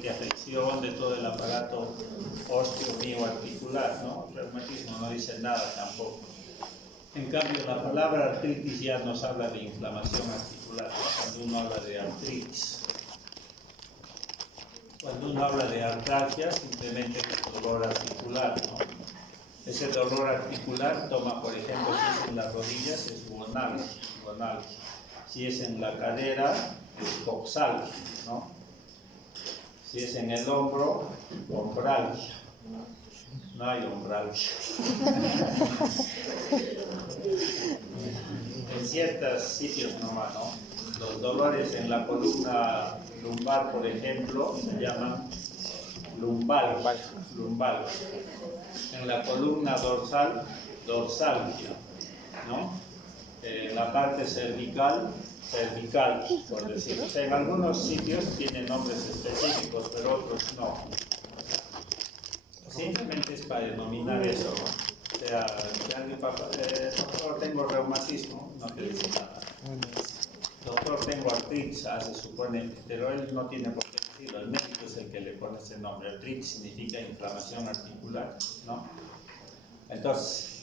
simplemente afección de todo el aparato osteomioarticular, ¿no? Reumatismo no dice nada tampoco. En cambio, la palabra artritis ya nos habla de inflamación articular, ¿no? Cuando uno habla de artritis. Cuando uno habla de artralgia, simplemente es dolor articular, ¿no? Ese dolor articular toma, por ejemplo, si es en las rodillas, es gonalgia. Si es en la cadera, es coxalgia, ¿no? Si es en el hombro, ombralgia. No hay ombralgia. En ciertos sitios nomás, ¿no? Los dolores en la columna lumbar, por ejemplo, se llaman lumbalgia. En la columna dorsal, dorsalgia, ¿no? En la parte cervical, por decirlo. O sea, en algunos sitios tienen nombres específicos, pero otros no. Simplemente es para denominar eso, ¿no? O sea, si alguien doctor, tengo reumatismo, no te dice nada. Doctor, tengo artritis, se supone, pero él no tiene por qué decirlo, el médico es el que le pone ese nombre. Artritis significa inflamación articular, ¿no? Entonces,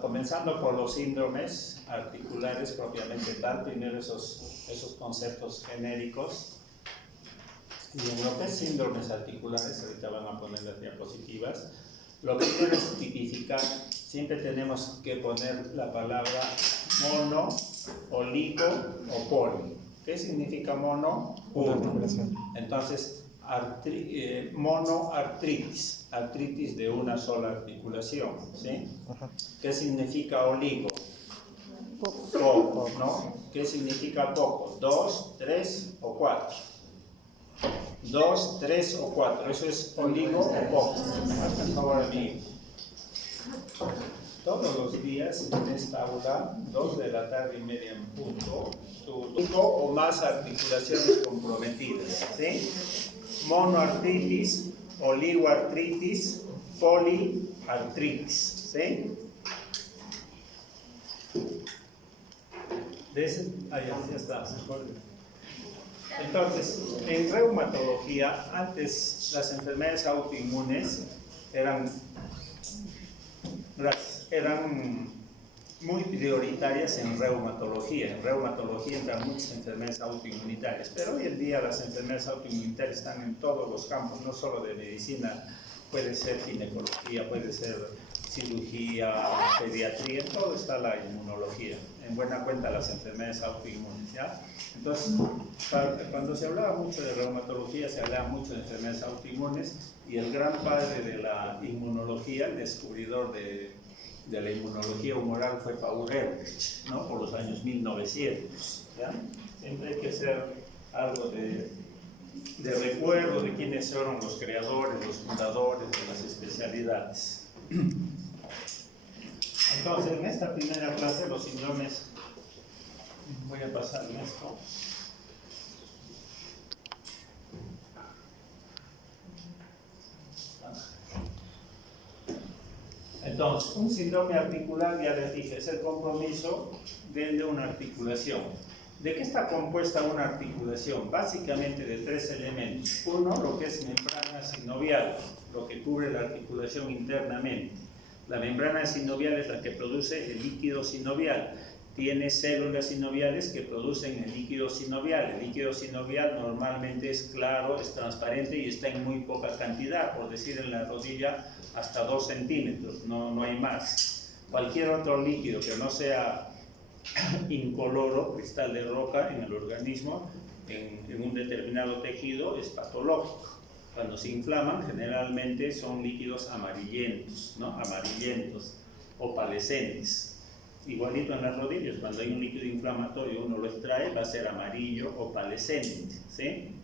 comenzando por los síndromes articulares propiamente tal, primero esos conceptos genéricos. Y en lo que es síndromes articulares, ahorita van a poner las diapositivas, lo que quiero es tipificar, siempre tenemos que poner la palabra mono, oligo o poli. ¿Qué significa mono? Uno. Entonces, monoartritis, artritis de una sola articulación, ¿sí? ¿Qué significa oligo? Poco, ¿no? ¿Qué significa poco? 2, 3 o 4. 2, 3 o 4, eso es oligo o poco. Hazme el favor a mí. Todos los días en esta aula, 2 de la tarde y media en punto, 5 o más articulaciones comprometidas, ¿sí? Monoartritis, oligoartritis, poliartritis, ¿sí? Ya está. Entonces, en reumatología, antes las enfermedades autoinmunes eran muy prioritarias en reumatología. En reumatología entran muchas enfermedades autoinmunitarias, pero hoy en día las enfermedades autoinmunitarias están en todos los campos, no solo de medicina, puede ser ginecología, puede ser cirugía, pediatría, en todo está la inmunología. En buena cuenta las enfermedades autoinmunes, ¿ya? Entonces, cuando se hablaba mucho de reumatología, se hablaba mucho de enfermedades autoinmunes, y el gran padre de la inmunología, el descubridor de la inmunología humoral fue Paul Ehrlich, ¿no? Por los años 1900, ¿ya? Siempre hay que hacer algo de recuerdo de quiénes fueron los creadores, los fundadores de las especialidades. Entonces, en esta primera clase, los síndromes, voy a pasarme esto. Entonces, un síndrome articular, ya les dije, es el compromiso de una articulación. ¿De qué está compuesta una articulación? Básicamente de 3 elementos. Uno, lo que es membrana sinovial, lo que cubre la articulación internamente. La membrana sinovial es la que produce el líquido sinovial. Tiene células sinoviales que producen el líquido sinovial. El líquido sinovial normalmente es claro, es transparente y está en muy poca cantidad, por decir en la rodilla hasta 2 centímetros, no hay más. Cualquier otro líquido que no sea incoloro, cristal de roca en el organismo, en un determinado tejido, es patológico. Cuando se inflaman, generalmente son líquidos amarillentos, ¿no? Amarillentos, opalescentes. Igualito en las rodillas, cuando hay un líquido inflamatorio, uno lo extrae, va a ser amarillo opalescente, ¿sí?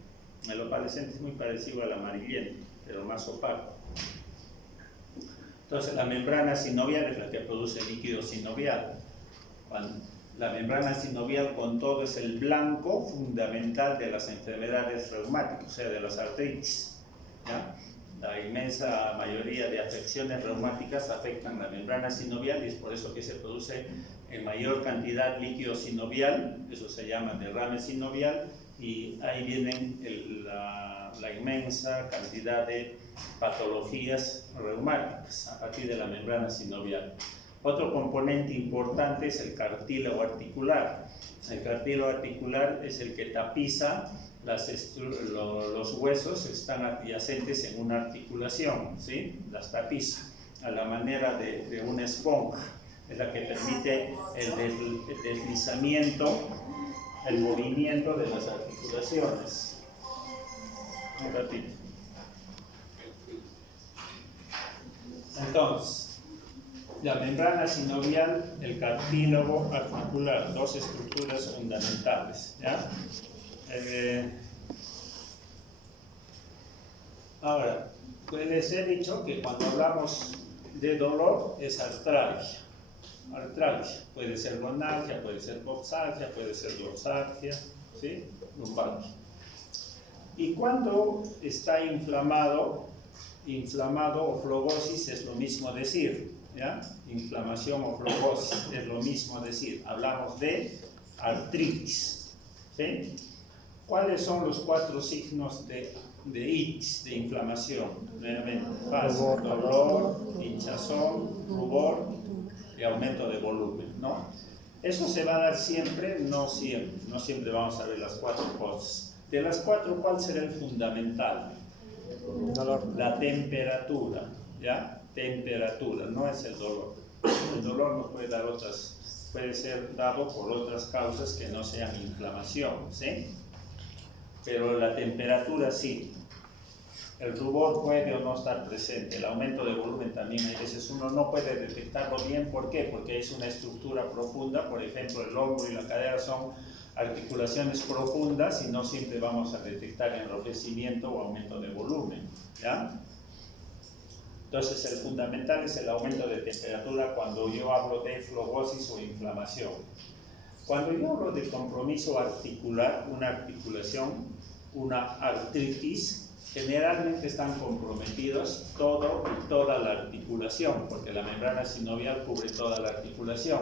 El opalescente es muy parecido al amarillento, pero más opaco. Entonces, la membrana sinovial es la que produce el líquido sinovial. La membrana sinovial con todo es el blanco fundamental de las enfermedades reumáticas, o sea, de las artritis, ¿ya? La inmensa mayoría de afecciones reumáticas afectan la membrana sinovial y es por eso que se produce en mayor cantidad líquido sinovial, eso se llama derrame sinovial, y ahí vienen la la inmensa cantidad de patologías reumáticas a partir de la membrana sinovial. Otro componente importante es el cartílago articular. El cartílago articular es el que tapiza los huesos que están adyacentes en una articulación, ¿sí? Las tapiza a la manera de una esponja. Es la que permite el deslizamiento, el movimiento de las articulaciones. Un ratito. Entonces, la membrana sinovial, el cartílago articular, dos estructuras fundamentales, ¿ya? Ahora, les he dicho que cuando hablamos de dolor es artralgia. Artralgia puede ser gonalgia, puede ser coxalgia, puede ser dorsalgia, ¿sí? Lumbalgia. Y cuando está inflamado o flegosis es lo mismo decir, ¿ya? Inflamación o flegosis es lo mismo decir. Hablamos de artritis, ¿sí? ¿Cuáles son los 4 signos de itis, de inflamación? Dolor, hinchazón, rubor y aumento de volumen, ¿no? Eso se va a dar siempre, no siempre vamos a ver las 4 cosas. De las 4, ¿cuál será el fundamental? La temperatura, ¿ya? Temperatura, no es el dolor. El dolor no puede dar puede ser dado por otras causas que no sean inflamación, ¿sí? Pero la temperatura sí. El rubor puede o no estar presente. El aumento de volumen también a veces uno no puede detectarlo bien. ¿Por qué? Porque es una estructura profunda. Por ejemplo, el hombro y la cadera son articulaciones profundas y no siempre vamos a detectar enrojecimiento o aumento de volumen, ¿ya? Entonces, el fundamental es el aumento de temperatura cuando yo hablo de flegosis o inflamación. Cuando yo hablo de compromiso articular, una articulación, una artritis, generalmente están comprometidos todo y toda la articulación, porque la membrana sinovial cubre toda la articulación.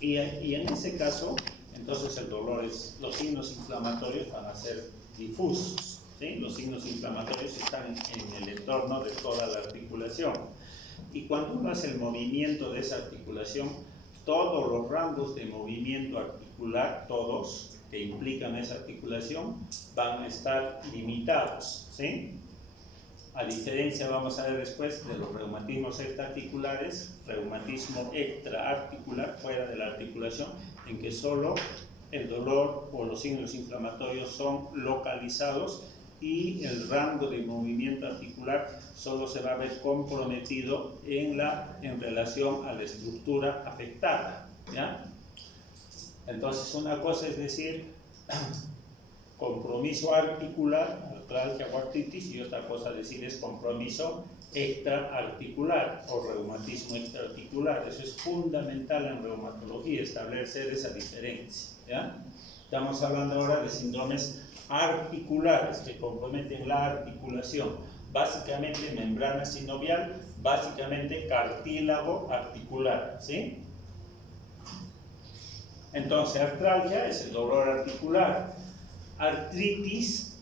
Y en ese caso, entonces el dolor los signos inflamatorios van a ser difusos, ¿sí? Los signos inflamatorios están en el entorno de toda la articulación. Y cuando uno hace el movimiento de esa articulación, todos los rangos de movimiento articular, todos que implican esa articulación, van a estar limitados, ¿sí? A diferencia, vamos a ver después, de los reumatismos extraarticulares, reumatismo extraarticular, fuera de la articulación, en que solo el dolor o los signos inflamatorios son localizados y el rango de movimiento articular solo se va a ver comprometido en relación a la estructura afectada, ¿ya? Entonces, una cosa es decir compromiso articular, artralgia o artritis, y otra cosa decir es compromiso extraarticular o reumatismo extraarticular. Eso es fundamental en reumatología, establecer esa diferencia, ¿ya? Estamos hablando ahora de síndromes articulares que comprometen la articulación, básicamente membrana sinovial, básicamente cartílago articular, ¿sí? Entonces, artralgia es el dolor articular. Artritis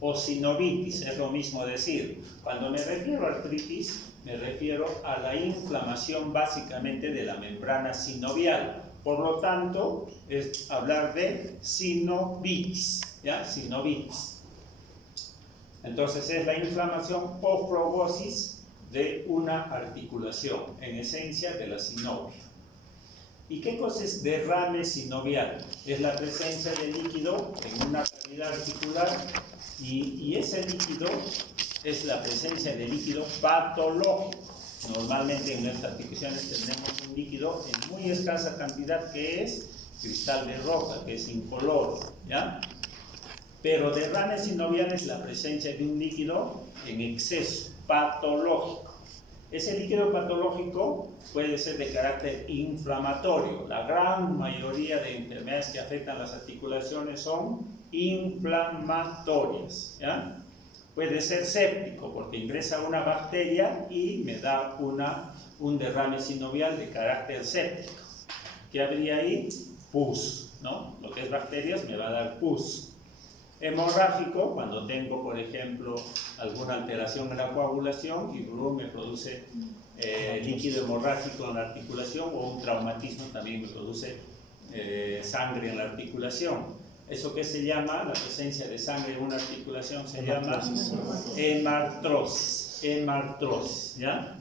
o sinovitis es lo mismo decir. Cuando me refiero a artritis, me refiero a la inflamación básicamente de la membrana sinovial. Por lo tanto, es hablar de sinovitis, ¿ya? Sinovitis. Entonces, es la inflamación o flegosis de una articulación, en esencia de la sinovia. ¿Y qué cosa es derrame sinovial? Es la presencia de líquido en una cavidad articular y ese líquido es la presencia de líquido patológico. Normalmente en nuestras articulaciones tenemos un líquido en muy escasa cantidad que es cristal de roca, que es incoloro, ¿ya? Pero derrame sinovial es la presencia de un líquido en exceso, patológico. Ese líquido patológico puede ser de carácter inflamatorio. La gran mayoría de enfermedades que afectan las articulaciones son inflamatorias, ¿ya? Puede ser séptico porque ingresa una bacteria y me da un derrame sinovial de carácter séptico. ¿Qué habría ahí? Pus, ¿no? Lo que es bacterias me va a dar pus. Hemorrágico, cuando tengo, por ejemplo, alguna alteración en la coagulación y me produce líquido hemorrágico en la articulación, o un traumatismo también me produce sangre en la articulación. Eso que se llama, la presencia de sangre en una articulación, se llama hemartrosis. Hemartrosis, ¿ya?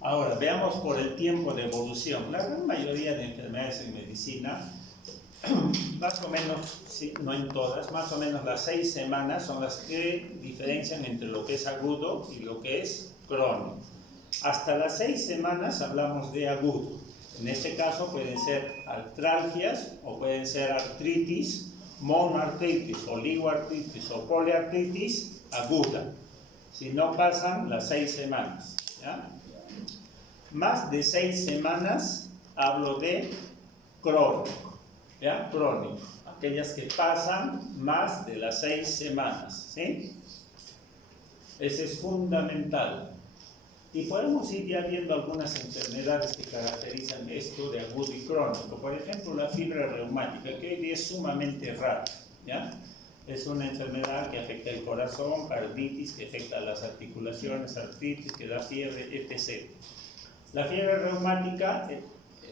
Ahora, veamos por el tiempo de evolución. La gran mayoría de enfermedades en medicina, más o menos, sí, no en todas, más o menos las 6 semanas son las que diferencian entre lo que es agudo y lo que es crónico. Hasta las 6 semanas hablamos de agudo. En este caso pueden ser artralgias o pueden ser artritis, monoartritis, oligoartritis o poliartritis aguda. Si no pasan las 6 semanas, ¿ya? Más de 6 semanas hablo de crónico, ¿ya? Crónico, aquellas que pasan más de las 6 semanas, ¿sí? Ese es fundamental. Y podemos ir ya viendo algunas enfermedades que caracterizan esto de agudo y crónico. Por ejemplo, la fiebre reumática, que hoy día es sumamente rara, ¿ya? Es una enfermedad que afecta el corazón, carditis, que afecta las articulaciones, artritis, que da fiebre, etc. La fiebre reumática,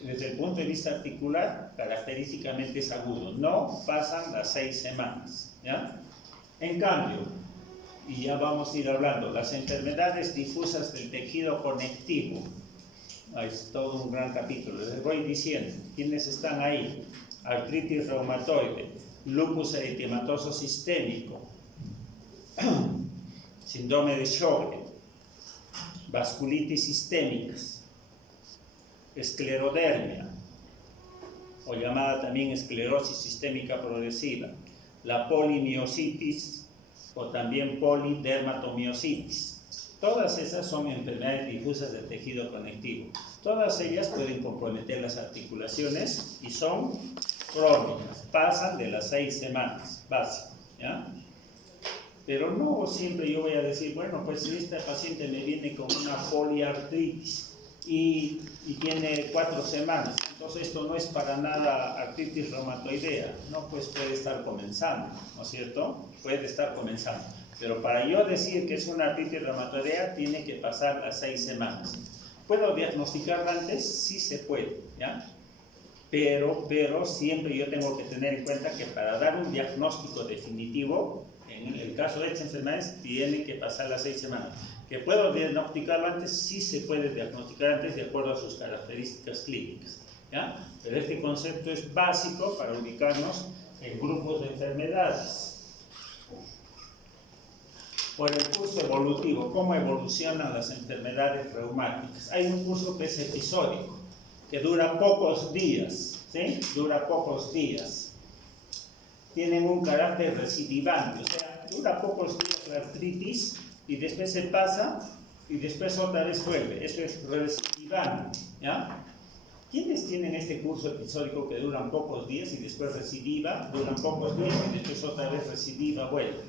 desde el punto de vista articular, característicamente es agudo. No pasan las 6 semanas, ¿ya? En cambio, y ya vamos a ir hablando, las enfermedades difusas del tejido conectivo, es todo un gran capítulo, les voy diciendo, ¿quiénes están ahí? Artritis reumatoide, lupus eritematoso sistémico, síndrome de Sjögren, vasculitis sistémicas, esclerodermia, o llamada también esclerosis sistémica progresiva, la polimiositis o también polidermatomiositis. Todas esas son enfermedades difusas del tejido conectivo. Todas ellas pueden comprometer las articulaciones y son crónicas, pasan de las 6 semanas, básico, ¿ya? Pero no siempre yo voy a decir, bueno, pues si este paciente me viene con una poliartritis y tiene 4 semanas, entonces esto no es para nada artritis reumatoidea. No, pues puede estar comenzando, ¿no es cierto? Puede estar comenzando. Pero para yo decir que es una artritis reumatoidea, tiene que pasar las 6 semanas. ¿Puedo diagnosticarla antes? Sí se puede, ¿ya? Pero siempre yo tengo que tener en cuenta que para dar un diagnóstico definitivo, en el caso de estas enfermedades, tiene que pasar las 6 semanas. ¿Que puedo diagnosticarlo antes? Sí se puede diagnosticar antes de acuerdo a sus características clínicas, ¿ya? Pero este concepto es básico para ubicarnos en grupos de enfermedades. Por el curso evolutivo, ¿cómo evolucionan las enfermedades reumáticas? Hay un curso que es episódico, que dura pocos días, ¿sí? Dura pocos días. Tienen un carácter recidivante, o sea, dura pocos días la artritis y después se pasa y después otra vez vuelve. Eso es recidivante, ¿ya? ¿Quiénes tienen este curso episódico que duran pocos días y después recidiva, duran pocos días y después otra vez recidiva, vuelve?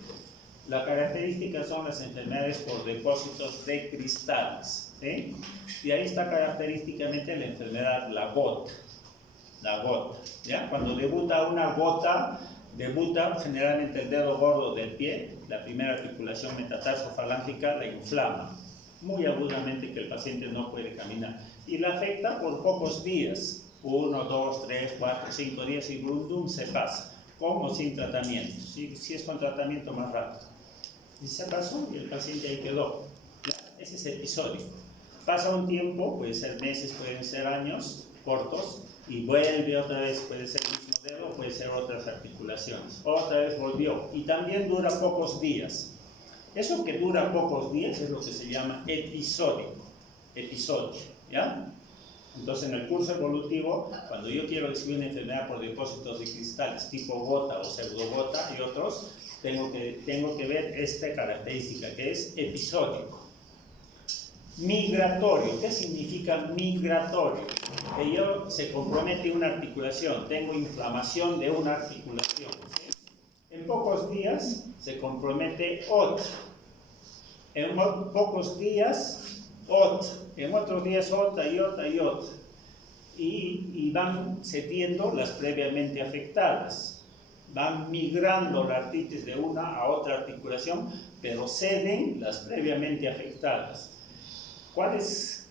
La característica son las enfermedades por depósitos de cristales, ¿sí? Y ahí está característicamente la enfermedad, la gota, ¿ya? Cuando debuta una gota, debuta generalmente el dedo gordo del pie, la primera articulación metatarso-falángica la inflama muy agudamente que el paciente no puede caminar y la afecta por pocos días, 1, 2, 3, 4, 5 días y brundum se pasa, con o sin tratamiento. Si es con tratamiento, más rápido. Y se pasó y el paciente ahí quedó. ¿Ya? Ese es episódico. Pasa un tiempo, puede ser meses, pueden ser años cortos, y vuelve otra vez, puede ser el mismo dedo, puede ser otras articulaciones. Otra vez volvió y también dura pocos días. Eso que dura pocos días es lo que se llama episódico, episodio, ¿ya? Entonces en el curso evolutivo, cuando yo quiero describir una enfermedad por depósitos de cristales tipo gota o pseudogota y otros, tengo que ver esta característica que es episódico. Migratorio. ¿Qué significa migratorio? Que se compromete una articulación, tengo inflamación de una articulación, ¿sí? En pocos días se compromete otra, en pocos días otra, en otros días otra y otra y otra. y van cediendo las previamente afectadas. Van migrando la artritis de una a otra articulación, pero ceden las previamente afectadas.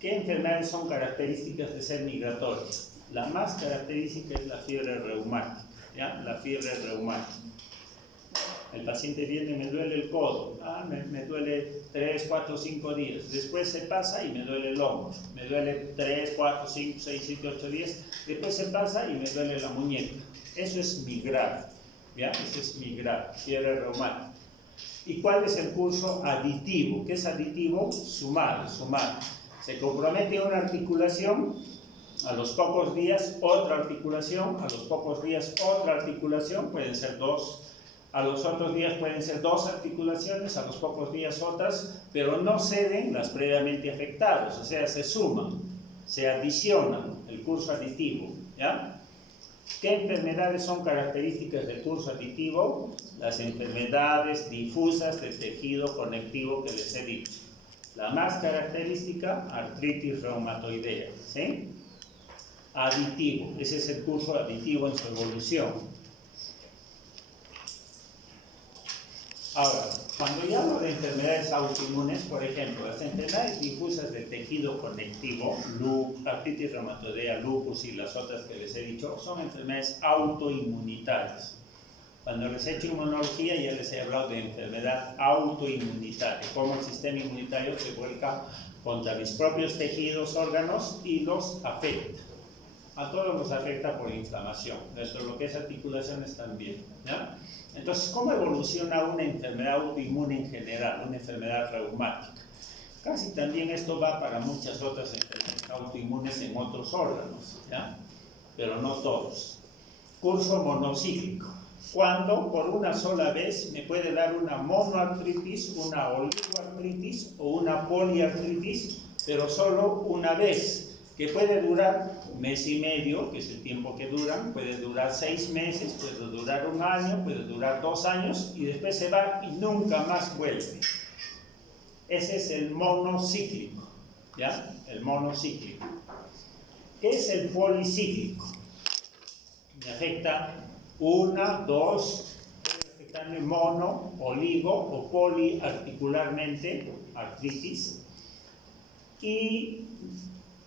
¿Qué enfermedades son características de ser migratorias? La más característica es la fiebre reumática, ¿ya? La fiebre reumática. El paciente viene, me duele el codo, me duele 3, 4, 5 días. Después se pasa y me duele el hombro. Me duele 3, 4, 5, 6, 7, 8 días. Después se pasa y me duele la muñeca. Eso es migrar, ¿ya? Eso es migrar, fiebre reumática. ¿Y cuál es el curso aditivo? ¿Qué es aditivo? Sumar. Se compromete una articulación, a los pocos días otra articulación, a los pocos días otra articulación, pueden ser dos. A los otros días pueden ser dos articulaciones, a los pocos días otras, pero no ceden las previamente afectadas, o sea, se suman, se adicionan, el curso aditivo, ¿ya? ¿Qué enfermedades son características del curso aditivo? Las enfermedades difusas del tejido conectivo que les he dicho. La más característica, artritis reumatoidea, ¿sí? Aditivo, ese es el curso aditivo en su evolución. Ahora, cuando yo hablo de enfermedades autoinmunes, por ejemplo, las enfermedades difusas del tejido conectivo, artritis reumatoidea, lupus y las otras que les he dicho, son enfermedades autoinmunitarias. Cuando les he hecho inmunología ya les he hablado de enfermedad autoinmunitaria, cómo el sistema inmunitario se vuelca contra mis propios tejidos, órganos y los afecta. A todos los afecta por inflamación, dentro de lo que es articulaciones también, ¿ya? Entonces, ¿cómo evoluciona una enfermedad autoinmune en general, una enfermedad reumática? Casi también esto va para muchas otras enfermedades autoinmunes en otros órganos, ¿ya? Pero no todos. Curso monocíclico. Cuando por una sola vez me puede dar una monoartritis, una oligoartritis o una poliartritis, pero solo una vez, que puede durar un mes y medio, que es el tiempo que duran, puede durar 6 meses, puede durar 1 año, puede durar 2 años, y después se va y nunca más vuelve. Ese es el monocíclico, ¿ya? El monocíclico. ¿Qué es el policíclico? Me afecta 1, 2, puede afectarme mono, oligo o poliarticularmente, artritis, y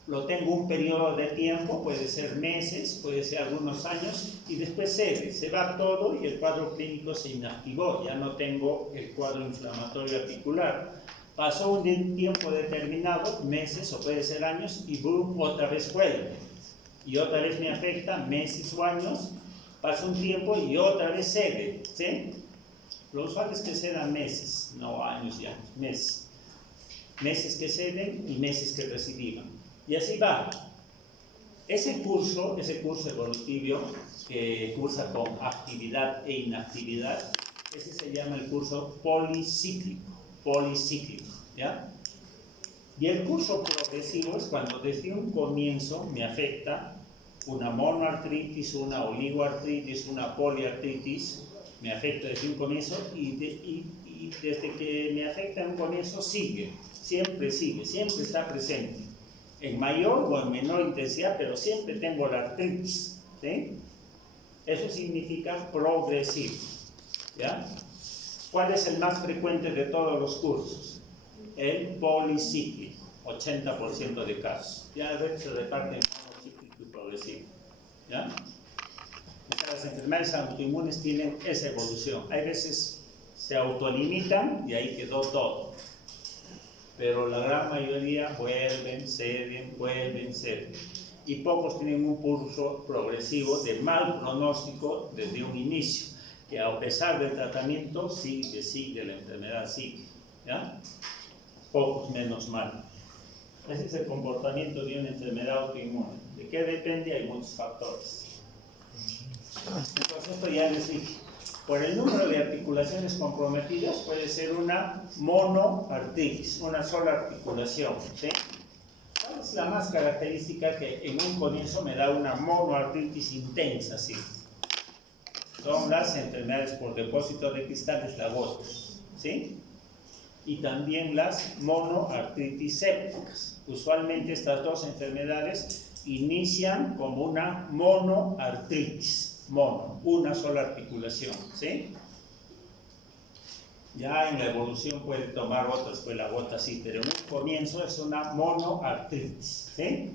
lo tengo un periodo de tiempo, puede ser meses, puede ser algunos años, y después se va todo y el cuadro clínico se inactivó, ya no tengo el cuadro inflamatorio articular. Pasó un tiempo determinado, meses o puede ser años, y boom, otra vez vuelve. Y otra vez me afecta, meses o años, pasa un tiempo y otra vez cede, ¿sí? Lo usual es que cedan meses, no años y años, meses. Meses que ceden y meses que recidivan. Y así va. Ese curso evolutivo que cursa con actividad e inactividad, ese se llama el curso policíclico, ¿ya? Y el curso progresivo es cuando desde un comienzo me afecta una monoartritis, una oligoartritis, una poliartritis, me afecta desde un comienzo y desde que me afecta en un comienzo siempre está presente. En mayor o en menor intensidad, pero siempre tengo la artritis, ¿sí? Eso significa progresivo, ¿ya? ¿Cuál es el más frecuente de todos los cursos? El policíclico, 80% de casos. Ya a veces se reparten monocíclico y progresivo, ¿ya? Las enfermedades autoinmunes tienen esa evolución. Hay veces se autolimitan y ahí quedó todo. Pero la gran mayoría vuelven, ceden. Y pocos tienen un curso progresivo de mal pronóstico desde un inicio, que a pesar del tratamiento sigue, la enfermedad sigue, ¿ya? Pocos menos mal. Ese es el comportamiento de una enfermedad autoinmune. ¿De qué depende? Hay muchos factores. Entonces esto ya les dije. Por el número de articulaciones comprometidas puede ser una monoartritis, una sola articulación, ¿sí? ¿Cuál es la más característica? Que en un comienzo me da una monoartritis intensa, ¿sí? Son las enfermedades por depósito de cristales lagosos, ¿sí? Y también las monoartritis sépticas. Usualmente estas dos enfermedades inician como una monoartritis, una sola articulación, ¿sí? Ya en la evolución puede tomar otras, pues la gota sí, pero en un comienzo es una monoartritis, ¿sí?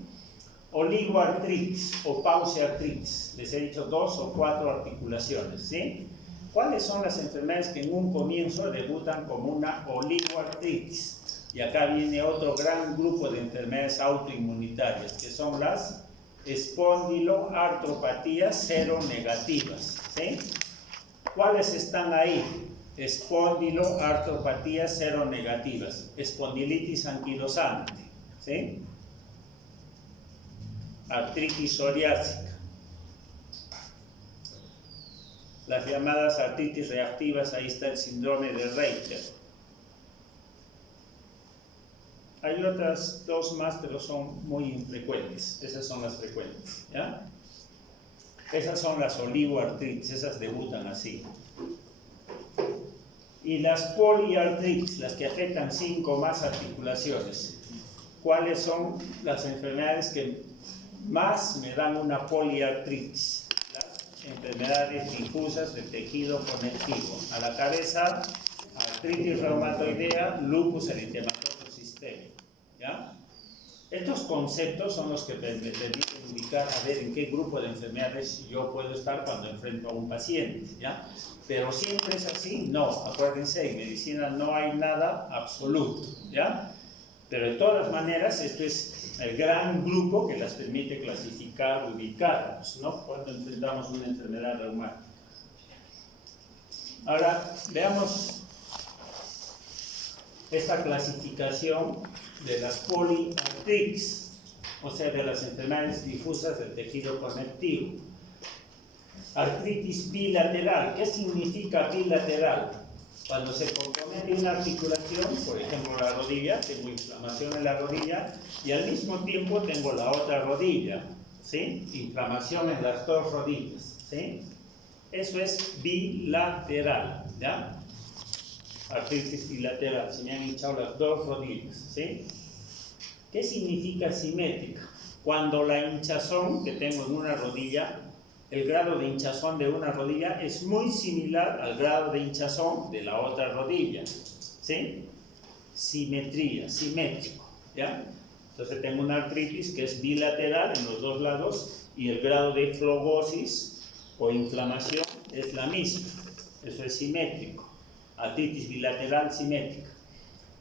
Oligoartritis o pauciartritis, les he dicho 2 o 4 articulaciones, ¿sí? ¿Cuáles son las enfermedades que en un comienzo debutan como una oligoartritis? Y acá viene otro gran grupo de enfermedades autoinmunitarias, que son las espondiloartropatías seronegativas, ¿sí? ¿Cuáles están ahí? Espondiloartropatías seronegativas, espondilitis anquilosante, ¿sí? Artritis psoriásica, las llamadas artritis reactivas, ahí está el síndrome de Reiter. Hay otras 2 más, pero son muy infrecuentes. Esas son las frecuentes, ¿ya? Esas son las oligoartritis, esas debutan así. Y las poliartritis, las que afectan 5 o más articulaciones. ¿Cuáles son las enfermedades que más me dan una poliartritis? Las enfermedades difusas del tejido conectivo. A la cabeza, artritis reumatoidea, lupus eritematoso sistémico, ¿ya? Estos conceptos son los que me permiten indicar a ver en qué grupo de enfermedades yo puedo estar cuando enfrento a un paciente, ¿ya? Pero siempre es así, no, acuérdense, en medicina no hay nada absoluto, ¿ya? Pero de todas maneras, esto es el gran grupo que las permite clasificar, ubicarnos, ¿no? Cuando enfrentamos una enfermedad reumática. Ahora, veamos esta clasificación de las poliartritis, o sea, de las enfermedades difusas del tejido conectivo. Artritis bilateral. ¿Qué significa bilateral? Cuando se compromete una articulación, por ejemplo la rodilla, tengo inflamación en la rodilla y al mismo tiempo tengo la otra rodilla, ¿sí? Inflamación en las 2 rodillas, ¿sí? Eso es bilateral, ¿ya? Artritis bilateral, se me han hinchado las 2 rodillas, ¿sí? ¿Qué significa simétrica? Cuando la hinchazón que tengo en una rodilla, el grado de hinchazón de una rodilla es muy similar al grado de hinchazón de la otra rodilla, ¿sí? Simetría, simétrico, ¿ya? Entonces tengo una artritis que es bilateral en los 2 lados y el grado de flogosis o inflamación es la misma, eso es simétrico. Artritis bilateral simétrica.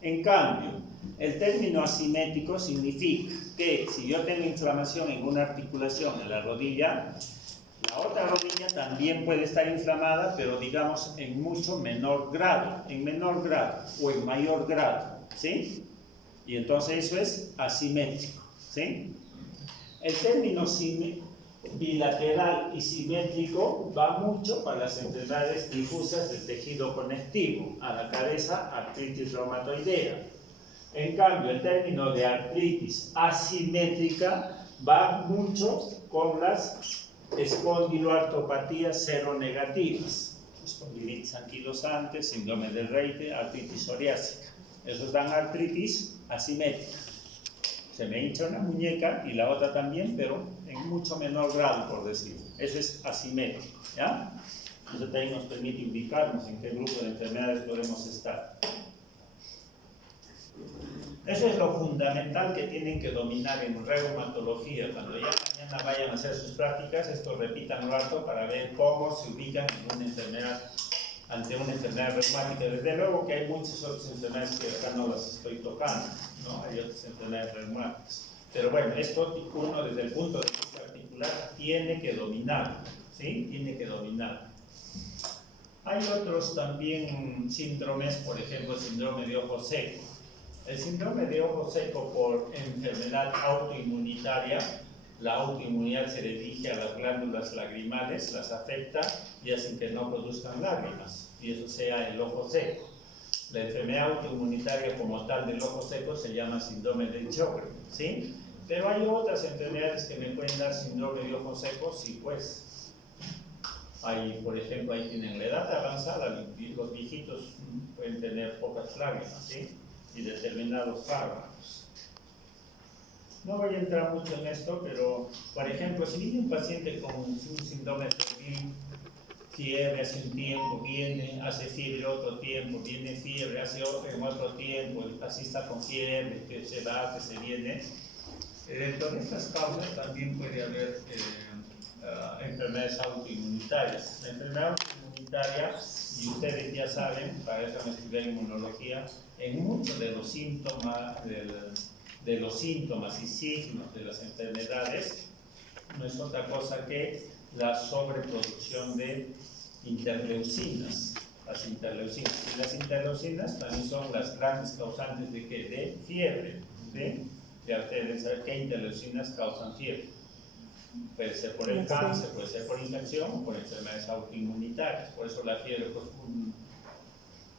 En cambio, el término asimétrico significa que si yo tengo inflamación en una articulación en la rodilla, la otra rodilla también puede estar inflamada, pero digamos en mucho menor grado, o en mayor grado, ¿sí? Y entonces eso es asimétrico, ¿sí? El término bilateral y simétrico va mucho para las enfermedades difusas del tejido conectivo, a la cabeza, artritis reumatoidea. En cambio, el término de artritis asimétrica va mucho con las espondiloartropatías seronegativas, espondilitis anquilosante, síndrome de Reiter, artritis psoriásica. Esos dan artritis asimétrica. Se me hincha una muñeca y la otra también, pero en mucho menor grado, por decirlo. Eso es asimétrico, ¿ya? Eso también nos permite indicarnos en qué grupo de enfermedades podemos estar. Eso es lo fundamental que tienen que dominar en reumatología. Cuando ya mañana vayan a hacer sus prácticas, esto repitan un rato para ver cómo se ubican en una enfermedad, ante una enfermedad reumática. Desde luego que hay muchas otras enfermedades que acá no las estoy tocando, ¿no? Hay otras enfermedades reumáticas. Pero bueno, esto uno desde el punto de vista articular tiene que dominar, ¿sí? Tiene que dominar. Hay otros también síndromes, por ejemplo, el síndrome de ojo seco. El síndrome de ojo seco por enfermedad autoinmunitaria, la autoinmunidad se dirige a las glándulas lagrimales, las afecta y hacen que no produzcan lágrimas, y eso sea el ojo seco. La enfermedad autoinmunitaria como tal del ojo seco se llama síndrome de Sjögren, ¿sí? Pero hay otras enfermedades que me pueden dar síndrome de ojo seco, sí, pues. Hay, por ejemplo, ahí tienen la edad avanzada, los viejitos pueden tener pocas lágrimas, ¿sí? Y determinados fármacos. No voy a entrar mucho en esto, pero, por ejemplo, si viene un paciente con un síndrome febril, fiebre hace un tiempo, viene, hace fiebre otro tiempo, viene fiebre, hace en otro tiempo, así está con fiebre, que se va, que se viene. Dentro de estas causas también puede haber enfermedades autoinmunitarias. La enfermedad autoinmunitaria, y ustedes ya saben, para eso han estudiado inmunología, en muchos de los síntomas, y signos de las enfermedades, no es otra cosa que la sobreproducción de interleucinas. Las interleucinas. Y las interleucinas también son las grandes causantes de ¿qué? De fiebre. ¿Sí? Ya ustedes saben qué interleucinas causan fiebre. Puede ser por el cáncer, puede ser por infección o por enfermedades autoinmunitarias. Por eso la fiebre, pues,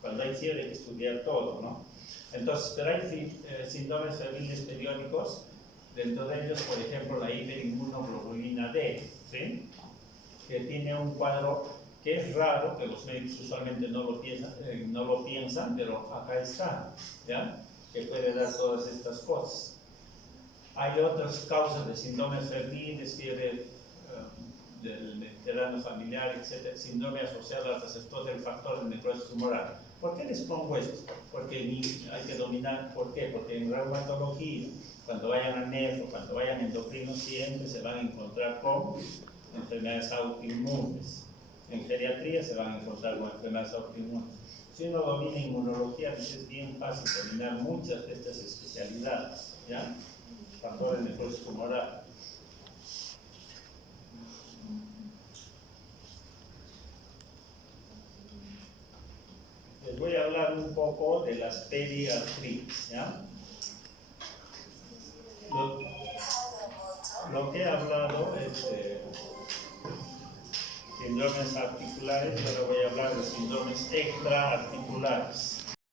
cuando hay fiebre hay que estudiar todo, ¿no? Entonces, pero hay síndromes febriles periódicos. Dentro de ellos, por ejemplo, la hiperinmunoglobulina D, ¿sí? Que tiene un cuadro que es raro, que los médicos usualmente no lo piensan, pero acá está, ¿ya? Que puede dar todas estas cosas. Hay otras causas de síndromes febriles, fiebre del Mediterráneo familiar, etc. Síndrome asociado al receptor del factor de necrosis tumoral. ¿Por qué les pongo esto? Porque hay que dominar. ¿Por qué? Porque en reumatología, cuando vayan a nefro, cuando vayan a endocrino, siempre se van a encontrar con enfermedades autoinmunes. En geriatría se van a encontrar con enfermedades autoinmunes. Si uno domina inmunología, pues es bien fácil dominar muchas de estas especialidades, ¿ya? Factor de necrosis tumoral. Les voy a hablar un poco de las periartritis, ¿ya? Lo que he hablado es de síndromes articulares, pero voy a hablar de síndromes extraarticulares.